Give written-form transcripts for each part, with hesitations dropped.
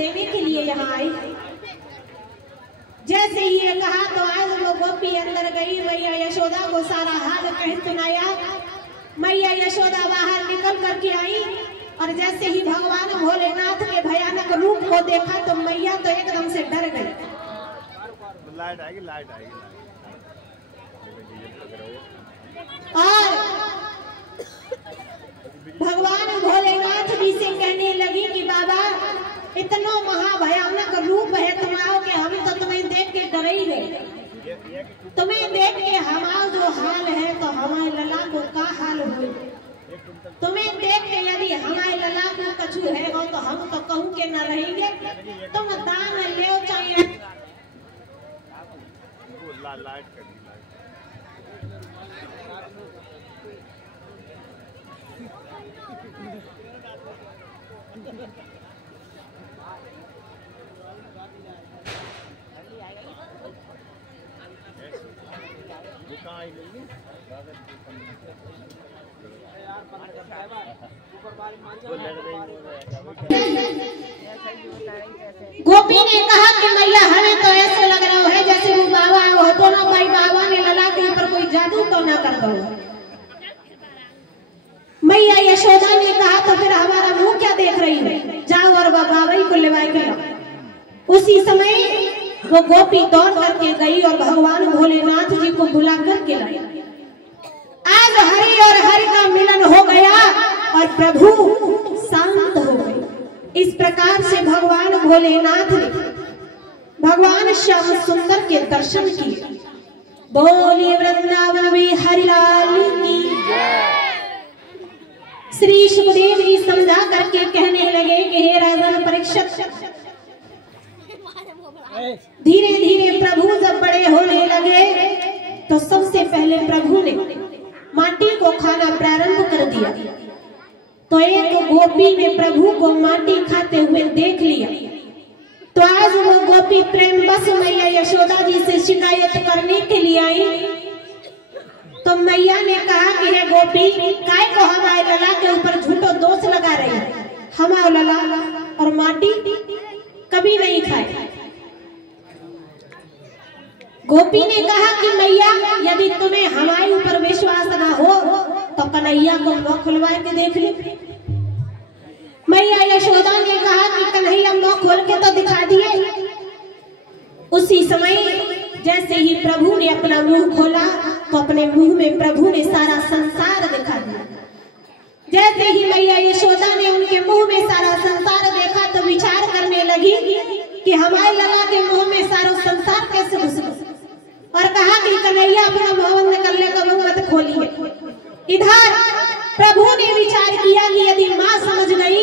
देने के लिए यहाँ आई। जैसे ही ये कहा तो आज वो गोपी अंदर गई, मैया यशोदा को सारा हाल कह सुनाया। मैया यशोदा बाहर निकल करके आई और जैसे ही भगवान भोलेनाथ के भयानक रूप को देखा तो मैया तो एकदम से डर गई। लाइट आएगी, लाइट आएगी। और भगवान भोलेनाथ जी से कहने लगी कि बाबा इतना महाभयानक रूप है तुम्हारा कि हम तो तुम्हें देख के डर ही गए। तुम्हें देख के हमारा जो हाल है तो हमारे लला को का हाल हो। तुम्हें देख के यदि हमारे लला को कछु है हो तो हम तो कहूँ के न रहेंगे। तुम दान ले चाहिए। गोपी ने कहा कि मैया हमें तो ऐसे लग रहा है जैसे वो बाबा हो तो ना भाई बाबा ने लला के ऊपर कोई जादू तो ना कर दो। मैया यशोदा ने कहा तो फिर हमारा मुंह क्या देख रही है, जाओ और बाबा को लेवाई के लाओ। उसी समय वो गोपी दौड़ करके गई और भगवान भोलेनाथ जी को बुला करके लाई। आज हरि और हरि का मिलन हो गया और प्रभु शांत हो गए। इस प्रकार से भगवान भोलेनाथ ने भगवान श्याम सुंदर के दर्शन किए। बोलिए वृंदावन में हरिलाल की। श्री सुखदेव जी समझा करके कहने लगे कि हे राजन परीक्षित, धीरे धीरे प्रभु जब बड़े होने लगे तो सबसे पहले प्रभु ने माटी को खाना प्रारंभ कर दिया। तो एक गोपी ने प्रभु को माटी खाते हुए देख लिया। तो आज वो गोपी प्रेम बस मैया यशोदा जी से शिकायत करने के लिए आई। तो मैया ने कहा कि हे गोपी, काय को हमारे लला के ऊपर झूठो दोष लगा रही है। हमारा लला और माटी कभी नहीं खाए। गोपी ने कहा कि मैया यदि तुम्हें हमारे ऊपर विश्वास न हो तो कन्हैया को मुंह खुलवा के देख लो। मैया यशोदा ने कहा कि कन्हैया मुंह खोल के तो दिखा दिए। उसी समय जैसे ही प्रभु ने अपना मुंह खोला तो अपने मुंह में प्रभु ने सारा संसार दिखा दिया। जैसे ही मैया यशोदा ने उनके मुंह में सारा संसार देखा तो विचार करने लगी कि हमारे लला के मुंह में सारा संसार कैसे घुस गया, और कहा कि कन्हैया अपना मुंह बंद कर ले, मुंह मत खोलिए। इधर प्रभु ने विचार किया कि यदि माँ समझ गई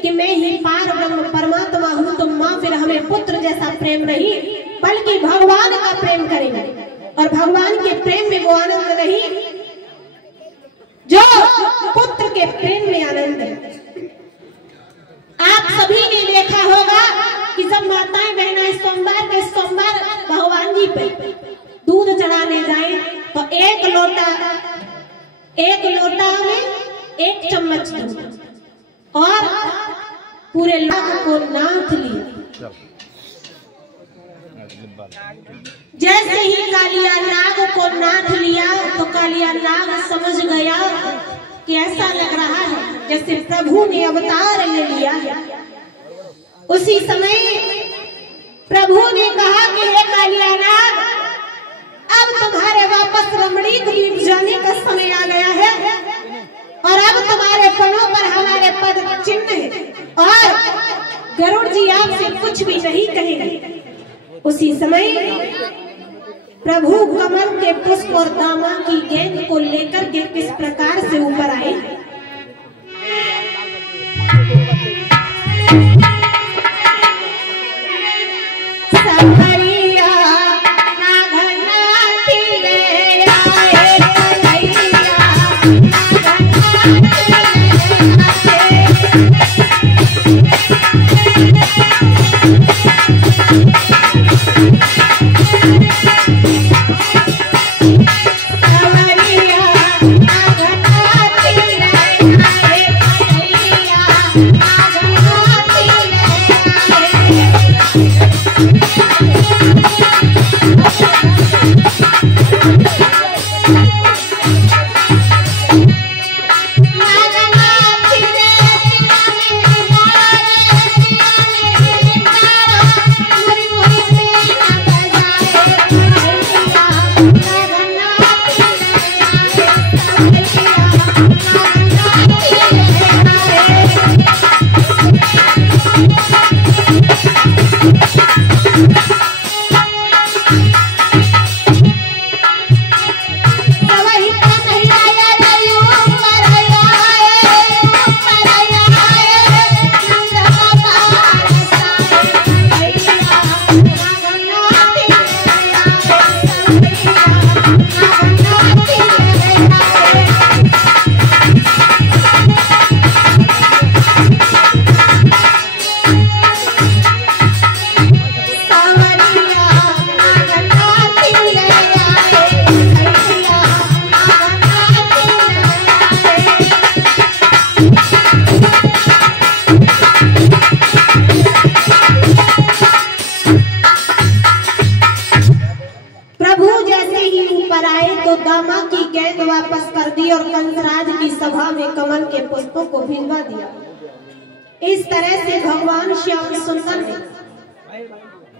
कि मैं ही पार ब्रह्म परमात्मा हूँ तो माँ फिर हमें पुत्र जैसा प्रेम नहीं बल्कि भगवान का प्रेम करेंगे, और भगवान के प्रेम में वो आनंद नहीं जो पुत्र के प्रेम में आनंद है। आप सभी ने देखा होगा कि जब माताएं बहनें सोमवार के सोमवार भगवान जी पे दूध चढ़ाने जाए तो एक लोटा में 1 चम्मच दूध और पूरे लाख को नाथ लिया। जैसे ही कालिया नाग को नाथ लिया तो कालिया नाग समझ गया कि ऐसा लग रहा है जैसे प्रभु ने अवतार ले लिया है। उसी समय प्रभु ने कहा कि हे कालिया नाग, अब तुम्हारे वापस रमणीक द्वीप जाने का समय आ गया है और अब तुम्हारे फलों पर हमारे पद चिन्ह है और गरुड़ जी आपसे कुछ भी नहीं कहेंगे। उसी समय प्रभु कमल के पुष्प और दामा की गेंद को लेकर के किस प्रकार से ऊपर आए। वापस कर दी और कंसराज की सभा में कमल के पुष्पों को भिजवा दिया। इस तरह से भगवान श्याम सुंदर ने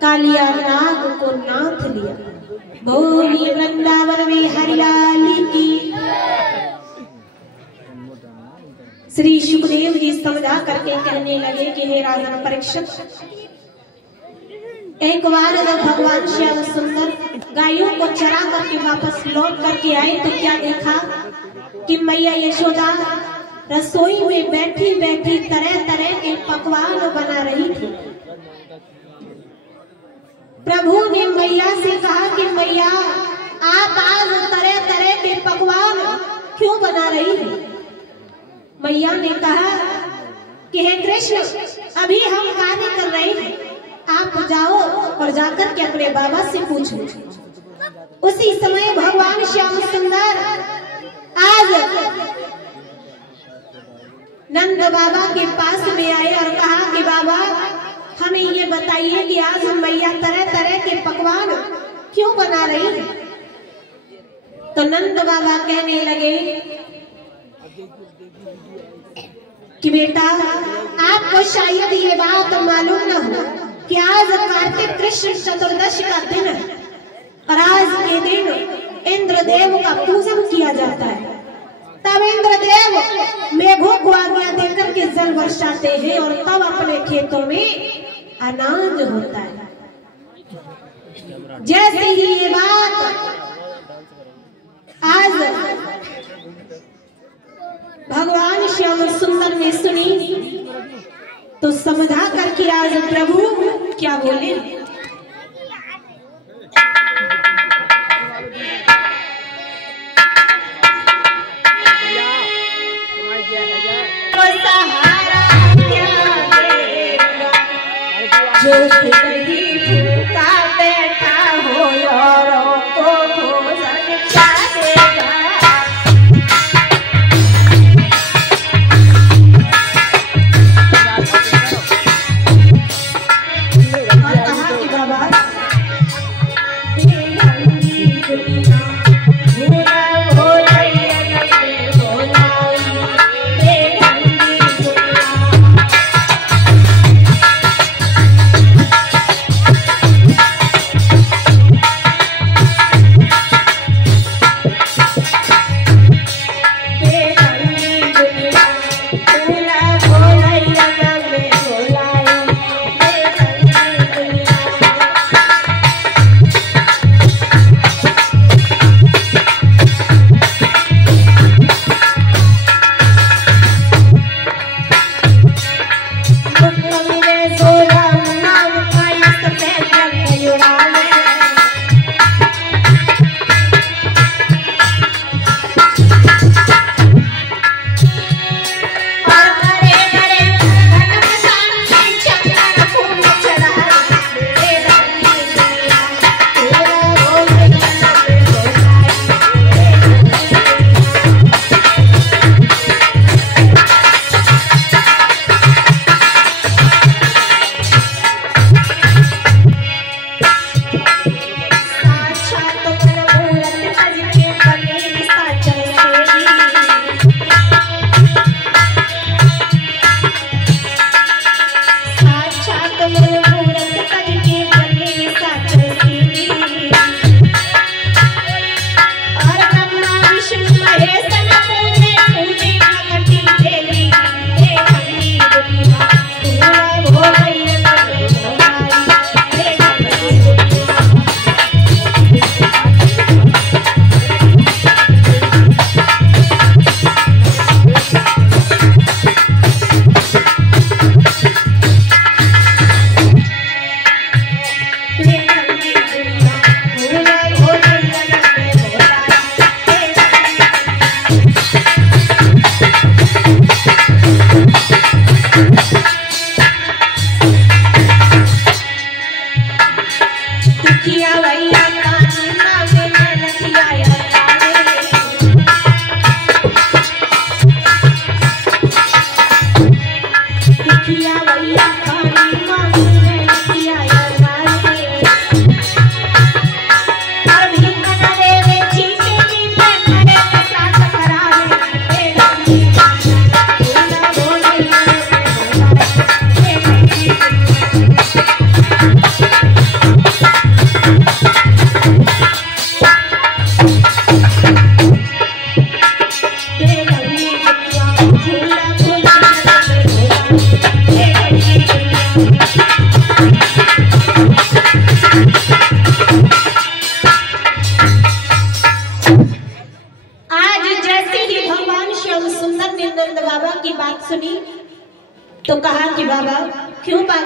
कालिया नाग को नाथ लिया। बोली वृंदावन में हरियाली की। श्री सुखदेव जी समझा करके कहने लगे कि हे राजन परीक्षित, एक बार जब भगवान श्याम सुंदर गायों को चरा करके वापस लौट करके आए तो क्या देखा कि मैया यशोदा रसोई में बैठी बैठी तरह तरह के पकवान बना रही थी। प्रभु ने मैया से कहा कि मैया आप आज तरह तरह के पकवान क्यों बना रही हैं? मैया ने कहा कि हे कृष्ण, अभी हम कार्य कर रहे हैं, आप जाओ और जाकर के अपने बाबा से पूछो। उसी समय भगवान श्याम सुंदर आज नंद बाबा के पास में आए और कहा कि बाबा हमें ये बताइए कि आज हम मैया तरह तरह के पकवान क्यों बना रही हैं? तो नंद बाबा कहने लगे कि बेटा आपको शायद ये बात मालूम न हो कि आज कार्तिक कृष्ण चतुर्दशी का दिन है और आज के दिन इंद्रदेव का पूजन किया जाता है। तब इंद्रदेव मेघों को आज्ञा देकर के जल बरसाते हैं और तब अपने खेतों में अनाज होता है। जैसे ही ये बात आज भगवान श्याम सुंदर ने सुनी तो समझा करके आज प्रभु क्या बोले, जो नहीं भूखा बैठा हो औरों को भोजन क्या देगा।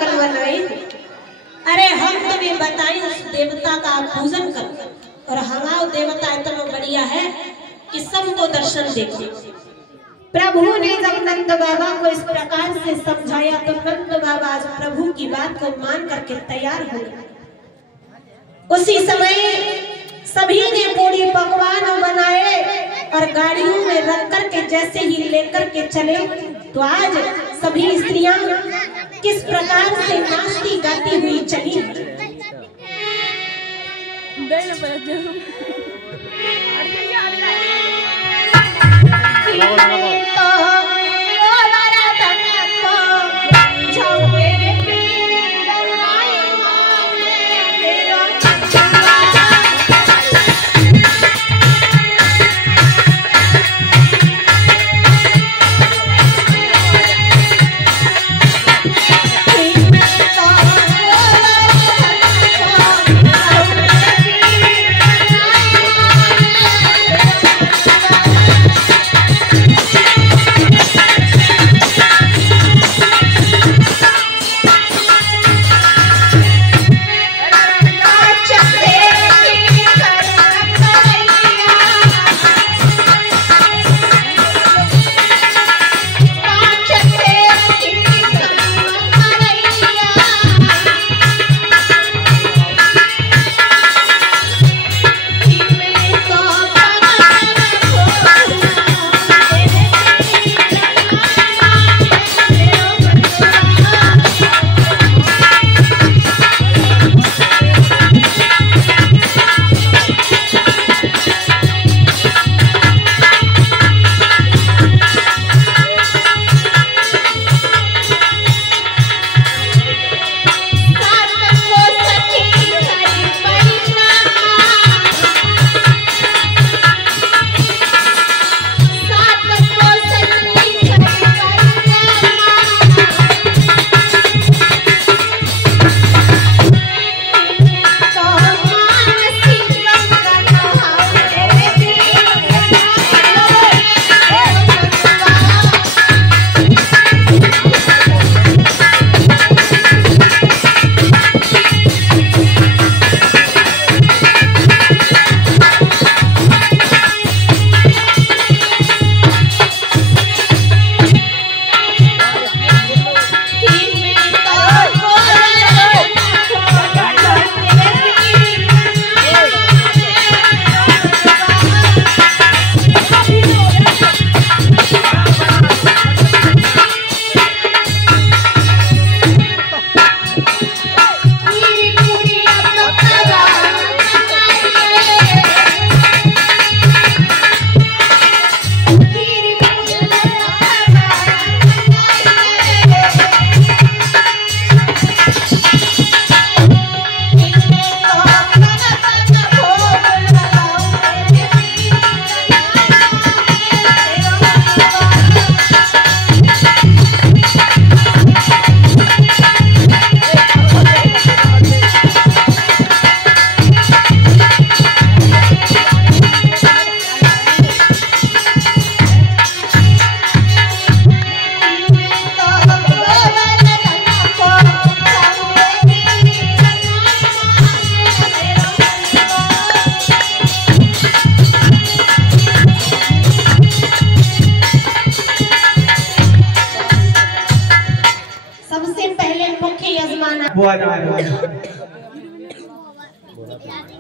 वर बनाए। अरे हम तुम्हें बताएं उस देवता का आप पूजन करो, और हमारा देवता इतना बढ़िया है कि सबको दर्शन देखो। प्रभु ने जब नंद बाबा को इस प्रकार से समझाया तो नंद बाबा आज प्रभु की बात को मान करके तैयार हो गए। उसी समय सभी ने पूरी पकवान बनाए और गाड़ियों में रख करके जैसे ही लेकर के चले तो आज सभी स्त्रियां किस प्रकार से नाचती गाती हुई चली।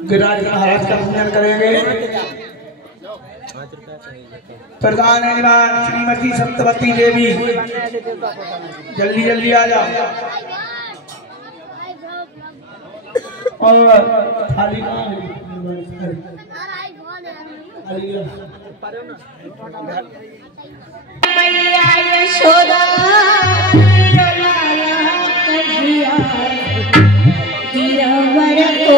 गिरिराज महाराज का पूजन करेंगे। प्रधान श्रीमती सप्तवती देवी जल्दी जल्दी आ जाओ और थाली मैया यशोदा गिरवर को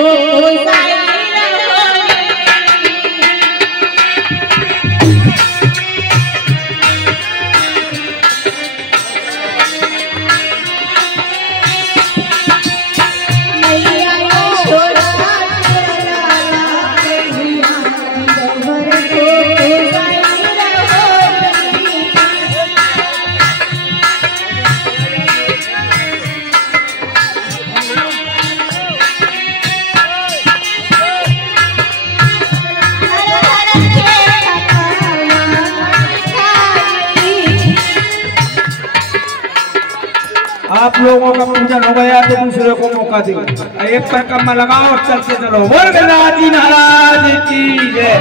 आप लोगों का पूजन हो गया तो दूसरे को मौका दो, एक पर कम्मा लगाओ और चलते चलो। बोल गणनाथजी महाराज की जय।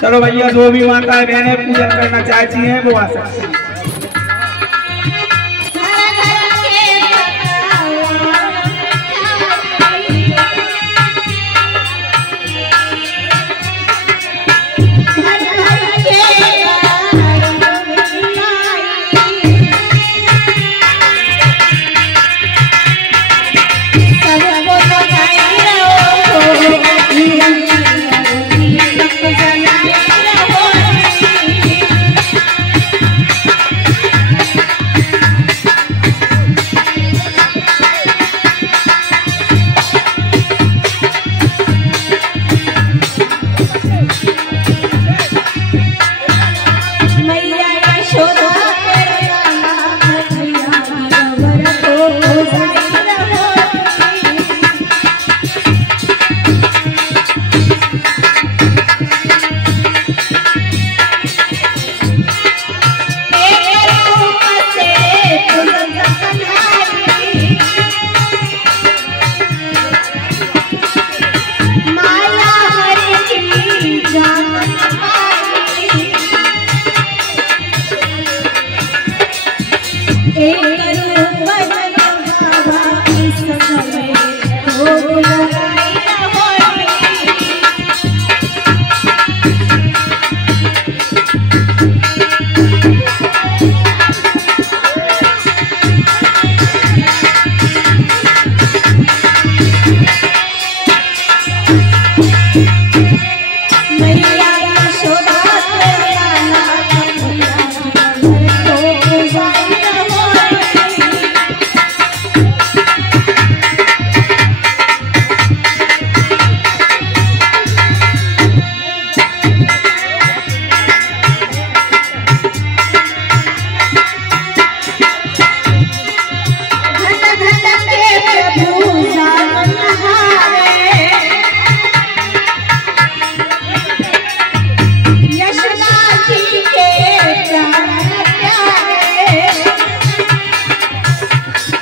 चलो भैया, जो भी माताएं बहनें पूजन करना चाहती हैं वो आ सकती हैं।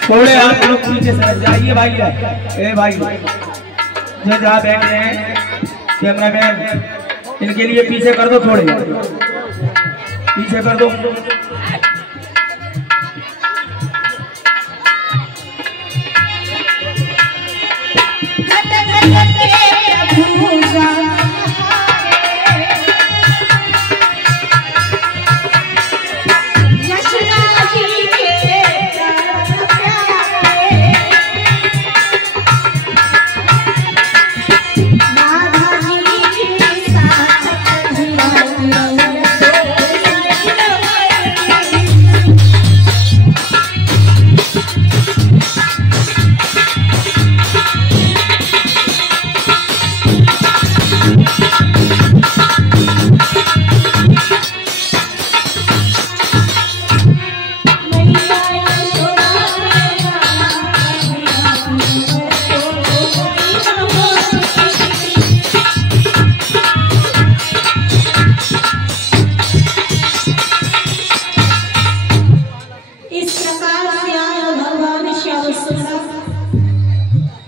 थोड़े हाथ लोग पीछे से जाइए भाई, ए भाई जो जहाँ बैठे हैं कैमरा मैन, इनके लिए पीछे कर दो, थोड़े पीछे कर दो।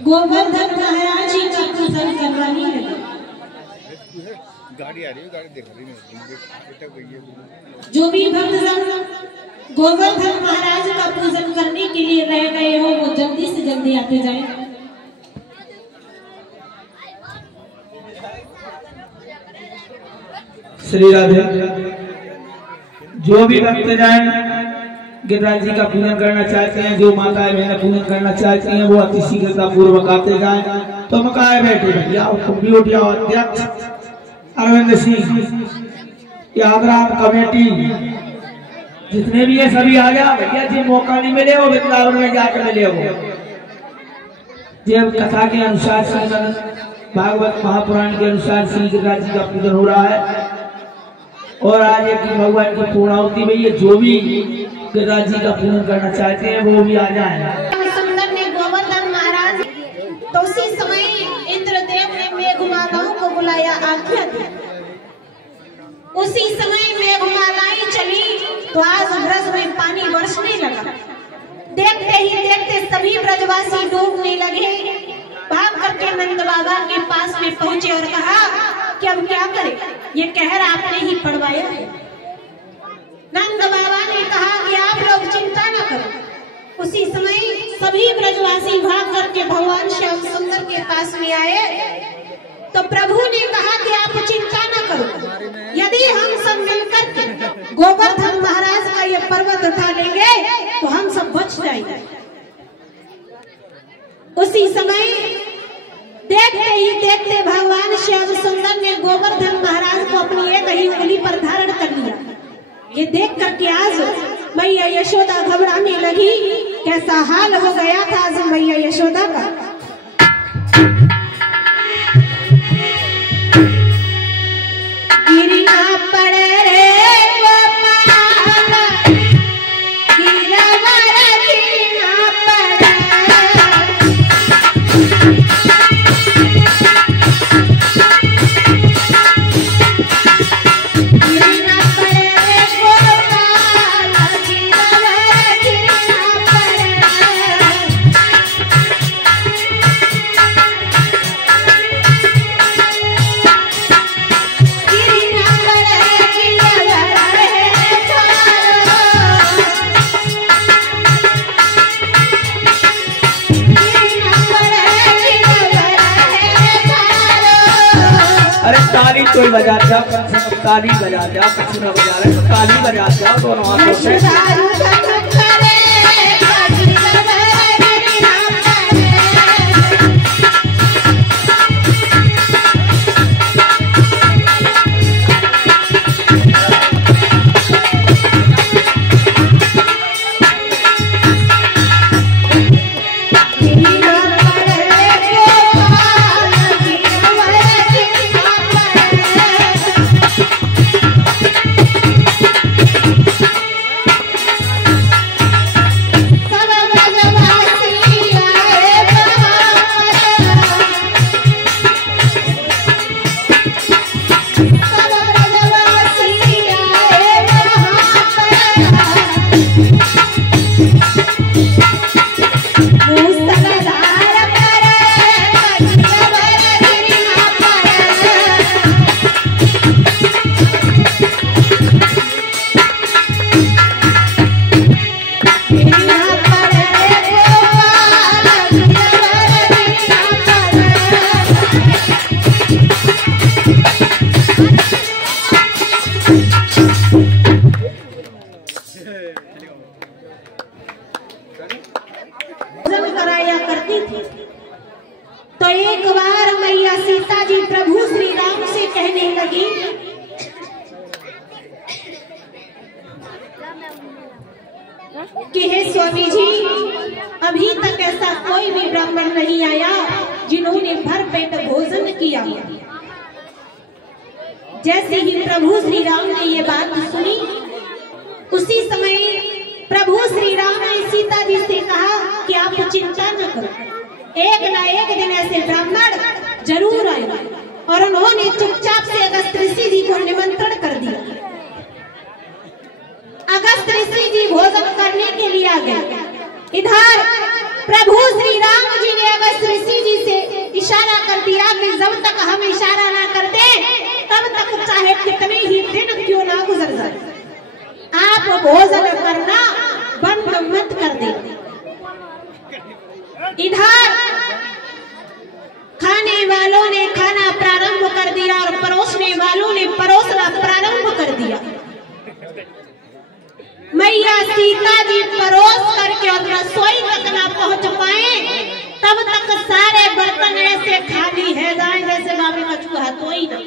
गोवर्धन महाराज जी का पूजन करवानी है। गाड़ी आ रही है, गाड़ी देख रही है। जो भी भक्तजन गोवर्धन महाराज का पूजन करने के लिए रह गए हो वो जल्दी से जल्दी आते जाएं। श्री राधे। जो भी भक्तजन गिरिराज जी का पूजन करना चाहते हैं, जो माताएं बहनें पूजन करना चाहती हैं, वो अति शीघ्रता पूर्वक आते जाएं। तो मकाए बैठे भैया, कंप्यूटर अध्यक्ष अरविंद सिंह, यादराम कमेटी जितने भी है सभी आ गया भैया जी। मौका नहीं मिले वो वृंदावन में जाकर मिले वो। जब कथा के अनुसार श्रीमद् भागवत महापुराण के अनुसार श्री गिरिराज जी का पूजन हो रहा है और आज एक भगवान की पूर्णाहुति में ये जो भी गिरिराज जी का पूजन करना चाहते हैं वो भी आ जाए। सुंदर ने गोवर्धन महाराज तो उसी समय इंद्रदेव ने मेघमालाओं को बुलाया, आज्ञा दी। उसी समय मेघमालाएं चली तो आज ब्रज में पानी बरसने लगा। देखते ही ब्रजवासी डूबने लगे। भाग करके नंद बाबा के पास में पहुंचे और कहा कि अब क्या करें, ये कहर आपने ही पड़वाया है। नंद बाबा ने कहा कि आप लोग चिंता न करो। उसी समय सभी ब्रजवासी भाग करके भगवान श्याम सुंदर के पास में आए तो प्रभु ने कहा कि आप चिंता न करो, यदि हम सब मिलकर के गोवर्धन महाराज का ये पर्वत उठा लेंगे तो हम सब बच जाएंगे। उसी समय देखते ही देखते भगवान श्याम सुंदर ने गोवर्धन महाराज को अपनी एक ही उंगली पर धारण कर लिया। ये देख करके आज मैया यशोदा घबराने लगी। कैसा हाल हो गया था आज मैया यशोदा का। गिरना पड़े रे गोपाल, गिरवर गिरना पड़े। गिरना पड़े रे गोपाल, गिरवर गिरना पड़े। अरे ताली कोई बजा जाओ, ताली बजा जाओ, कुछ न बजा रहे तो ताली बजा जाओ दोनों हाथों से। कराया करती थी। तो एक बार मैया सीता जी प्रभु श्री राम से कहने लगी कि हे स्वामी जी, अभी तक ऐसा कोई भी ब्राह्मण नहीं आया जिन्होंने भर पेट भोजन किया। जैसे ही प्रभु श्री राम ने ये बात सुनी, उसी समय प्रभु श्री राम ने सीता जी से कहा कि आप चिंता न करो, एक न एक दिन ऐसे ब्राह्मण जरूर आएगा। और उन्होंने चुपचाप से अगस्त ऋषि जी को निमंत्रण कर दिया। अगस्त ऋषि जी भोजन करने के लिए आ गए। इधर प्रभु श्री राम जी ने अगस्त ऋषि जी से इशारा कर दिया कि जब तक हम इशारा ना करते तब तक चाहे कितने ही दिन क्यों ना गुजर जाए, आप भोजन करना बंद मत कर दे। इधर खाने वालों ने खाना प्रारंभ कर दिया और परोसने वालों ने परोसना प्रारंभ कर दिया। मैया सीता जी परोस करके और रसोई तक ना पहुंच पाए तब तक सारे बर्तन ऐसे खाली है जाए जैसे बाबी का चूहा तो ही ना।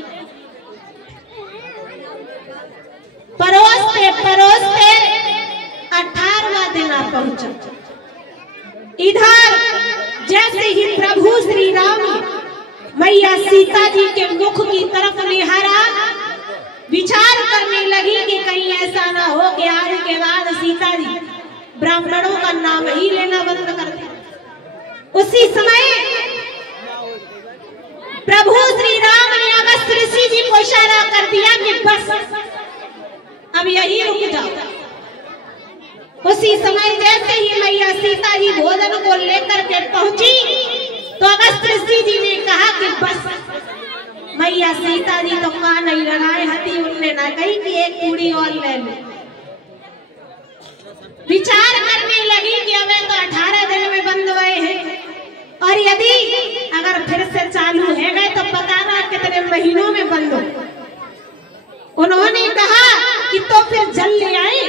परोसते परोसते 18वां दिन आ पहुंचा। इधर जैसे ही प्रभु श्री राम मैया सीता जी के मुख की तरफ निहारा, विचार करने लगी कि कहीं ऐसा ना हो कि आज के बाद सीता जी ब्राह्मणों का नाम ही लेना बंद कर दे। उसी समय प्रभु श्री राम ने अगस्त ऋषि जी को इशारा कर दिया कि बस अब यही रुक जाओ। उसी समय जैसे ही मैया सीता जी भोजन को लेकर के पहुंची तो अगस्त ऋषि जी ने कहा कि बस मैया सीता जी तो कान नहीं लगाए हती, उनने ना कही कि एक पूरी और ले लो। विचार करने लगी कि अब तो 18 दिन में बंद हुए हैं और यदि अगर फिर से चालू है गए तो पता ना कितने महीनों में बंद हो। उन्होंने कहा कि तो फिर जल ले आए।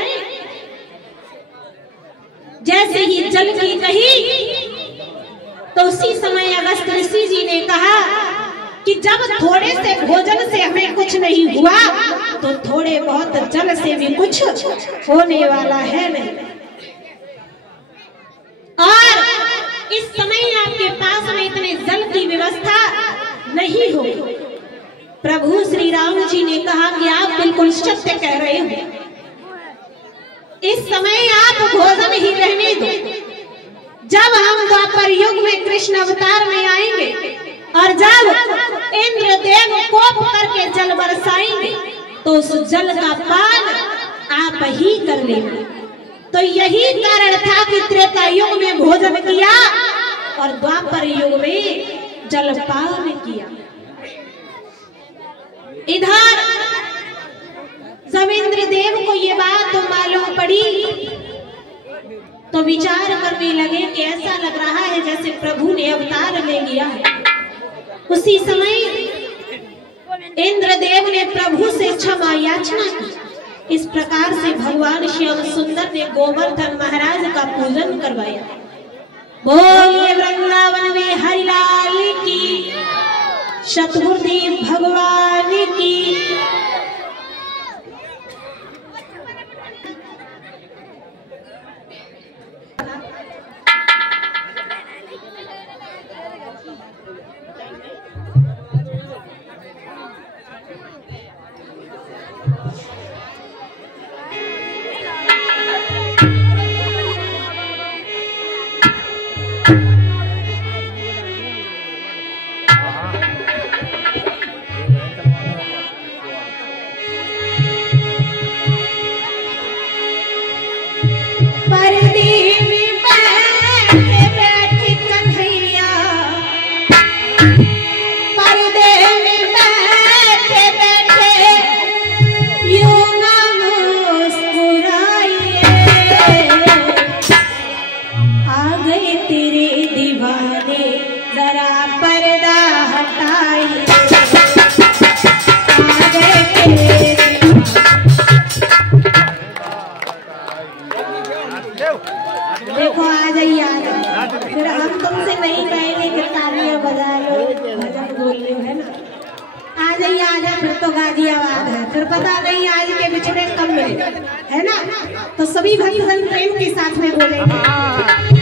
जैसे ही जल की कही तो उसी समय अगस्त ऋषि जी ने कहा कि जब थोड़े से भोजन से हमें कुछ नहीं हुआ तो थोड़े बहुत जल से भी कुछ होने वाला है नहीं। और इस समय आपके पास में इतने जल की व्यवस्था नहीं हो। प्रभु श्री राम जी ने कहा कि आप बिल्कुल सत्य कह रहे हो, इस समय आप भोजन ही रहने दो। जब हम द्वापर युग में कृष्ण अवतार में आएंगे और जब इंद्रदेव कोप करके जल बरसाएंगे तो उस जल का पान आप ही कर लेंगे। तो यही कारण था कि त्रेता युग में भोजन किया और द्वापर युग में जलपान किया। इधर जब इंद्रदेव को ये बात मालूम पड़ी तो विचार करने लगे कि ऐसा लग रहा है जैसे प्रभु ने अवतार ले लिया है। उसी समय इंद्रदेव ने प्रभु से क्षमा याचना की। इस प्रकार से भगवान श्याम सुंदर ने गोवर्धन महाराज का पूजन करवाया। बोलिए वृंदावन में हरिलाल की, सतगुरुदेव भगवान की। देखो आ जाइए, फिर हम तुमसे नहीं कहेंगे कि तालियां बजा लो, भजन बोल लो, है ना। आ जाइए, आ जाए, फिर तो गाजियाबाद है, फिर पता नहीं आज के बिछड़े कब मिले, है ना। तो सभी भक्तजन प्रेम के साथ में बोलेंगे।